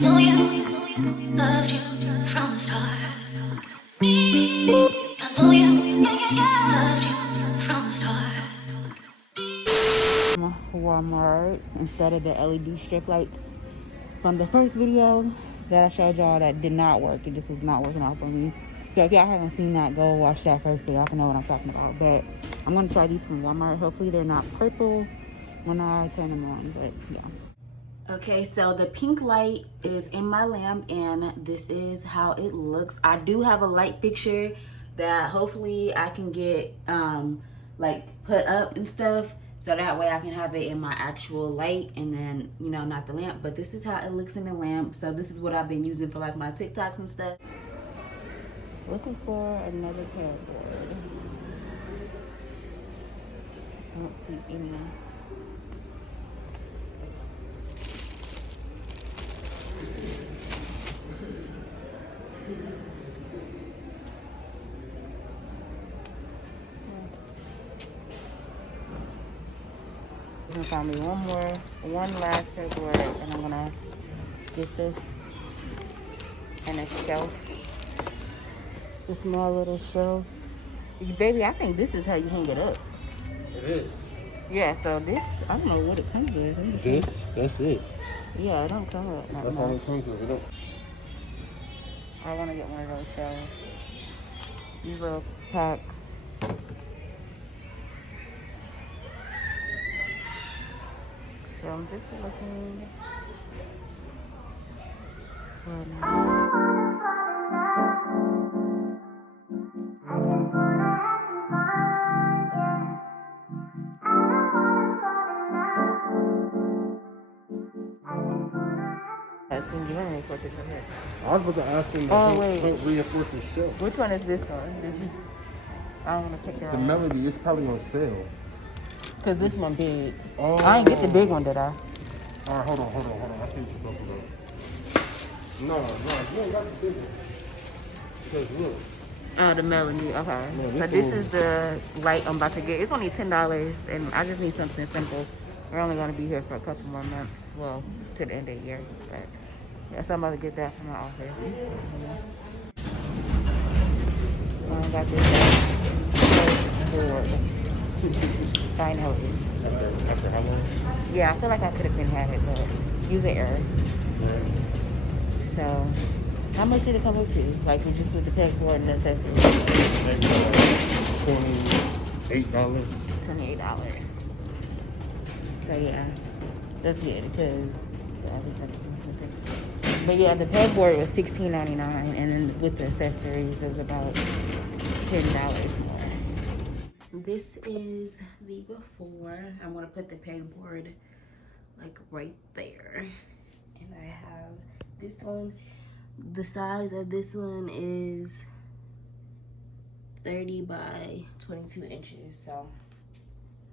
know you loved you from the start. Me, I know you, loved you from the start. Walmart instead of the LED strip lights from the first video that I showed y'all that did not work. It just was not working out for me. So if y'all haven't seen that, go watch that first so y'all can know what I'm talking about. But I'm gonna try these from Walmart. Hopefully they're not purple when I turn them on, but yeah. Okay, so the pink light is in my lamp and this is how it looks. I do have a light fixture that hopefully I can get like put up and stuff, so that way I can have it in my actual light and then, you know, not the lamp. But this is how it looks in the lamp. So this is what I've been using for like my TikToks and stuff. Looking for another pegboard. I don't see any. I'm gonna find me one last pegboard, and I'm gonna get this and a shelf. The small little shelves. Baby, I think this is how you hang it up. It is. Yeah, so this, I don't know what it comes with. That's it. Yeah, it don't come with that That's much. all it comes with. It don't. I want to get one of those shelves. These little packs. So I'm just looking for I was about to ask him to reinforce the shelf. Which one is this one? Did you? I don't want to pick it up. The Melody is probably on sale. Cause this one big. Oh. I ain't get the big one, did I? All right, hold on. I see what you're talking about. No, you ain't got the big one. Because look. Oh, the Melody. Okay. Yeah, So this is the light I'm about to get. It's only $10, and I just need something simple. We're only gonna be here for a couple more months. Well, to the end of the year. But yeah, so I'm about to get that from my office. I got this board. I know it is. After how long? Yeah, I feel like I could have been had it, but user error. Yeah. So, how much did it come up to? Like, just with the pegboard and the accessories? $28. $28. So yeah, that's good because but yeah, the pegboard was $16.99, and then with the accessories it was about $10 more. This is the before. I'm gonna put the pegboard like right there, and I have this one. The size of this one is 30 by 22 inches, so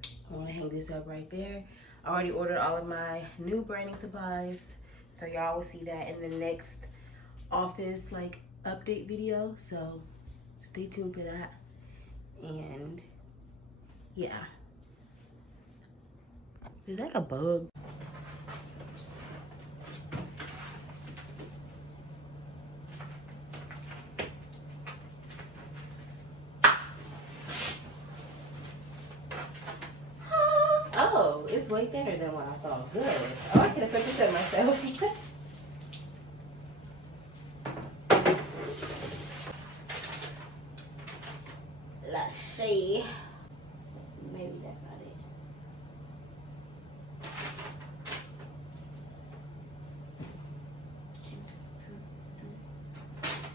I want to hang this up right there. I already ordered all of my new branding supplies, so y'all will see that in the next office like update video, so stay tuned for that. And yeah, is that a bug? Oh, it's way better than what I thought. Good. Oh, I could have put this in myself. Let's see. Maybe that's not it.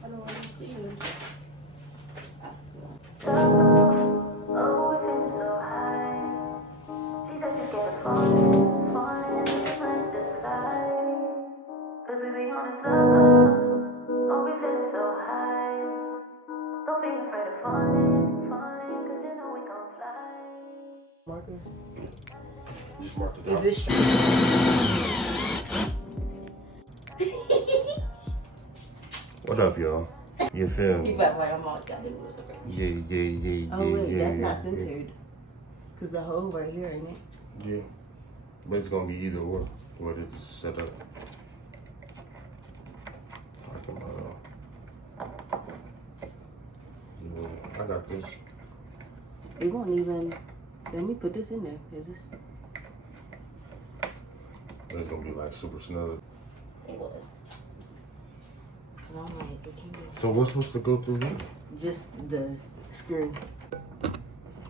I don't understand. Is this What up, y'all? You feel me? You better like I'm all got it. Yeah. Oh wait, that's not centered. Cause the hole right here, ain't it? Yeah. But it's gonna be either or, whether it's set up. I got this. It won't even. Let me put this in there. Is this? It's gonna be like super snug. It was. Cause I'm like, it can't be. So what's supposed to go through here? Just the screw.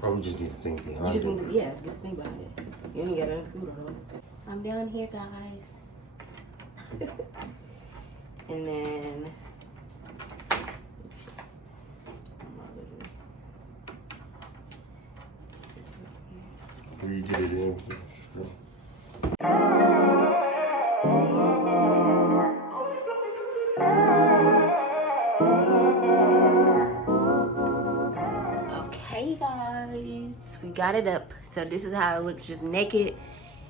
Oh, we just need the thing behind You just it. need to, yeah, get the thing behind it. You only gotta unscrew the whole. I'm down here, guys. And then. You did it in. Okay, guys, we got it up. So this is how it looks, just naked.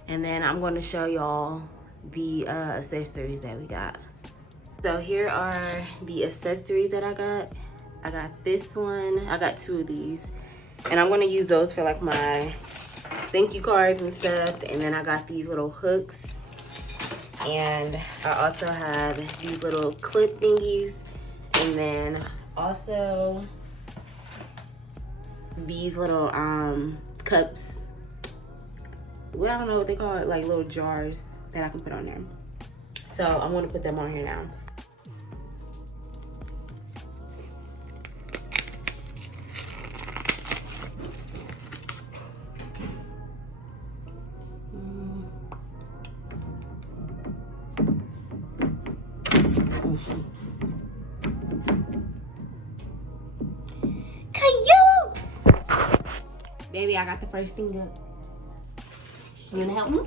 And then I'm going to show y'all the accessories that we got. So here are the accessories that I got. I got this one. I got 2 of these. And I'm going to use those for like my thank you cards and stuff. And then I got these little hooks. And I also have these little clip thingies. And then also these little cups. Well, I don't know what they call it, like little jars that I can put on there. So I'm gonna put them on here now. Baby, I got the first thing up. You wanna help me?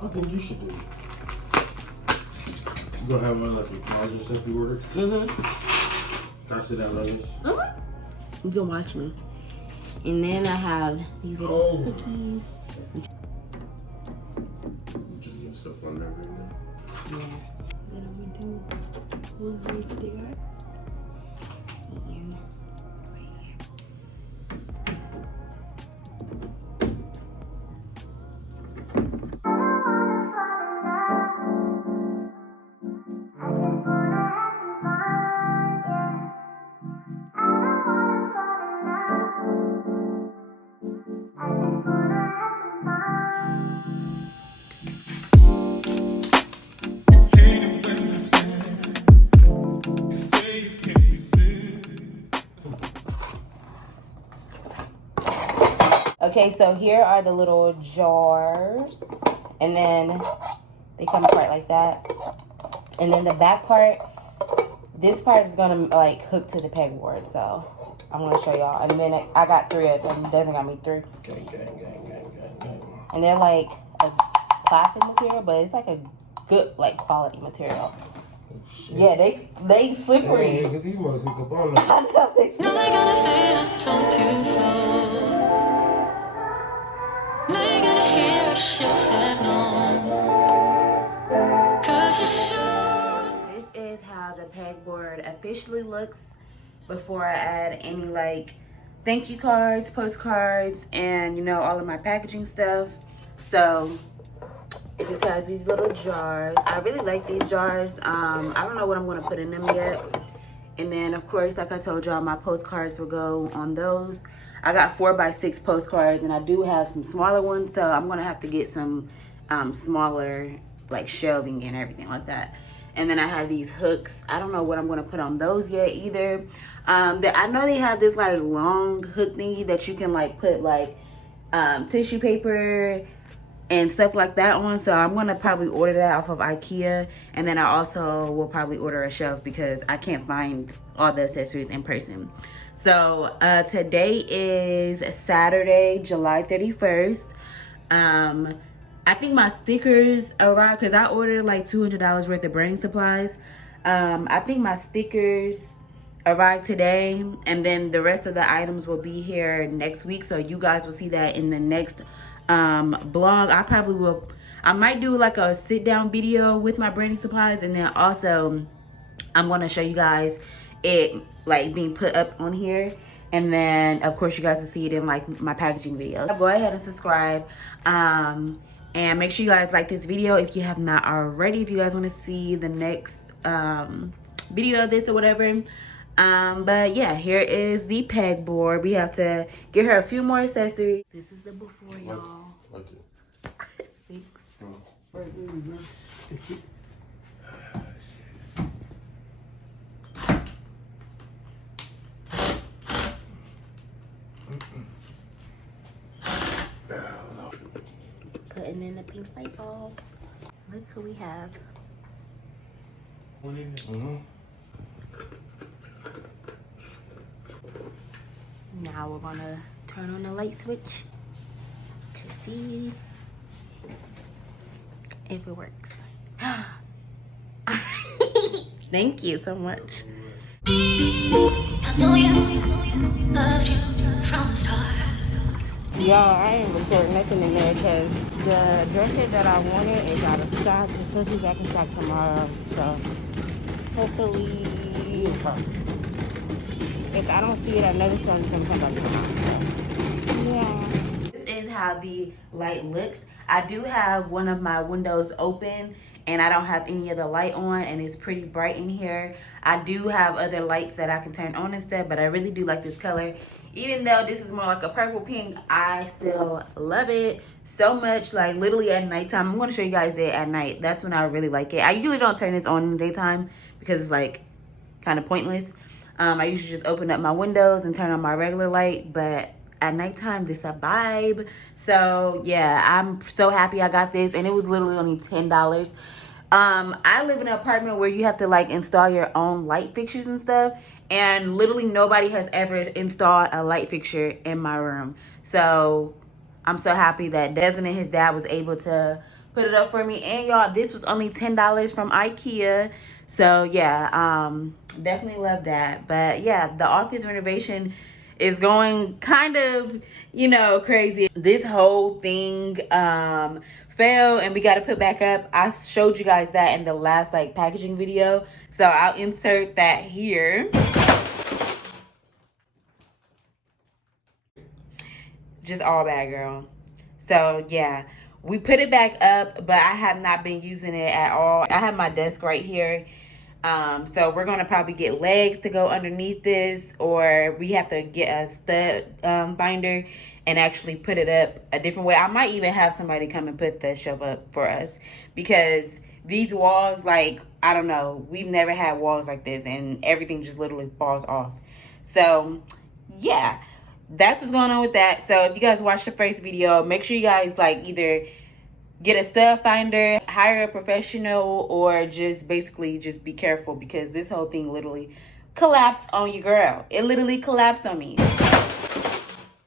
I think you should do it. You gonna have one like your closet stuff you ordered? Mm-hmm. Can I sit down like this? You can watch me. And then I have these little cookies. Just getting stuff on there right now. Yeah. Then I'm gonna do one right there. And right here. Okay, so here are the little jars, and then they come apart like that. And then the back part, this part is gonna like hook to the pegboard, so I'm gonna show y'all. And then I got 3 of them. Doesn't got me 3. Gang, gang, gang, gang, gang, gang. And they're like a plastic material, but it's like a good like quality material. Shit. Yeah, they slippery. Yeah, get these motherfuckers up on there. I know they Now they gonna say I told you so. Now you gotta hear I should have known. 'Cause you should. This is how the pegboard officially looks before I add any like thank you cards, postcards, and you know, all of my packaging stuff. So it just has these little jars. I really like these jars. I don't know what I'm gonna put in them yet. And then of course, like I told y'all, my postcards will go on those. I got 4x6 postcards, and I do have some smaller ones, so I'm gonna have to get some smaller like shelving and everything like that. And then I have these hooks. I don't know what I'm gonna put on those yet either. I know they have this like long hook thingy that you can like put like tissue paper and stuff like that on. So I'm gonna probably order that off of IKEA. And then I also will probably order a shelf because I can't find all the accessories in person. So today is Saturday, July 31st. I think my stickers arrived because I ordered like $200 worth of branding supplies. I think my stickers arrived today, and then the rest of the items will be here next week. So you guys will see that in the next blog. I might do like a sit down video with my branding supplies, and then also I'm going to show you guys it like being put up on here. And then of course you guys will see it in like my packaging video. Go ahead and subscribe. And make sure you guys like this video if you have not already. If you guys want to see the next video of this or whatever, But yeah, here is the pegboard. We have to get her a few more accessories. This is the before, y'all. Thanks. Putting in the pink light bulb. Look who we have. Now we're gonna turn on the light switch to see if it works. Thank you so much. I know you, loved you from the start. Y'all, I ain't recording nothing in there because the dress set that I wanted is out of stock. It's supposed to be back in stock tomorrow. So hopefully, if I don't see it, another store is gonna come back tomorrow. Yeah. This is how the light looks. I do have one of my windows open and I don't have any of the light on, and it's pretty bright in here. I do have other lights that I can turn on instead, but I really do like this color. Even though this is more like a purple pink, I still love it so much. Like literally at nighttime, I'm gonna show you guys it at night. That's when I really like it. I usually don't turn this on in the daytime because it's like kind of pointless. I usually just open up my windows and turn on my regular light, but at nighttime, this a vibe. So yeah, I'm so happy I got this, and it was literally only $10. I live in an apartment where you have to like install your own light fixtures and stuff, and literally nobody has ever installed a light fixture in my room. So I'm so happy that Desmond and his dad was able to put it up for me. And y'all, this was only $10 from IKEA. So yeah, definitely love that. But yeah, the office renovation is going kind of, you know, crazy. This whole thing fell and we got to put back up. I showed you guys that in the last like packaging video, so I'll insert that here. Just all bad, girl. So yeah, we put it back up, but I have not been using it at all. I have my desk right here. So we're gonna probably get legs to go underneath this, or we have to get a stud binder and actually put it up a different way. I might even have somebody come and put the shelf up for us, because these walls, like, I don't know, we've never had walls like this and everything just literally falls off. So yeah, that's what's going on with that. So if you guys watched the first video, make sure you guys like either get a stud finder, hire a professional, or just basically just be careful, because this whole thing literally collapsed on you, girl. It literally collapsed on me.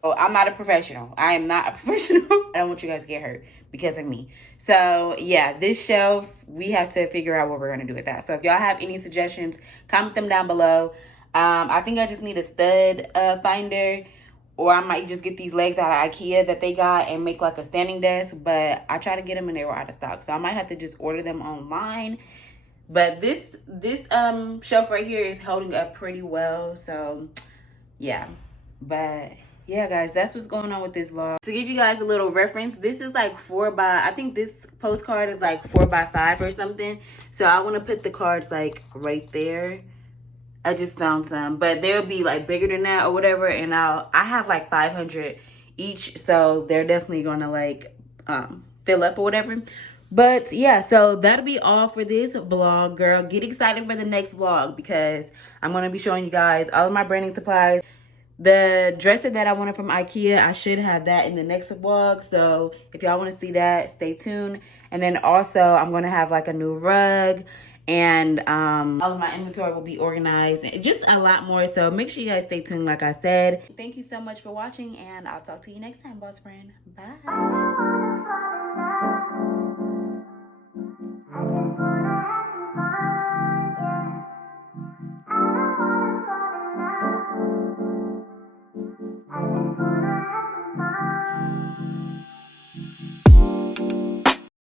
Oh, I'm not a professional. I am not a professional. I don't want you guys to get hurt because of me. So yeah, this shelf, we have to figure out what we're gonna do with that. So if y'all have any suggestions, comment them down below. I think I just need a stud finder, or I might just get these legs out of IKEA that they got and make like a standing desk. But I tried to get them and they were out of stock, so I might have to just order them online. But this shelf right here is holding up pretty well. So yeah, but yeah, guys, that's what's going on with this vlog. To give you guys a little reference, this is like 4x, I think this postcard is like 4x5 or something. So I want to put the cards like right there. I just found some, but they'll be like bigger than that or whatever. And I have like 500 each, so they're definitely gonna like fill up or whatever. But yeah, so that'll be all for this vlog, girl. Get excited for the next vlog, because I'm gonna be showing you guys all of my branding supplies. The dresser that I wanted from IKEA, I should have that in the next vlog. So if y'all want to see that, stay tuned. And then also I'm gonna have like a new rug, and all of my inventory will be organized, and just a lot more. So make sure you guys stay tuned, like I said. Thank you so much for watching, and I'll talk to you next time, boss friend. Bye.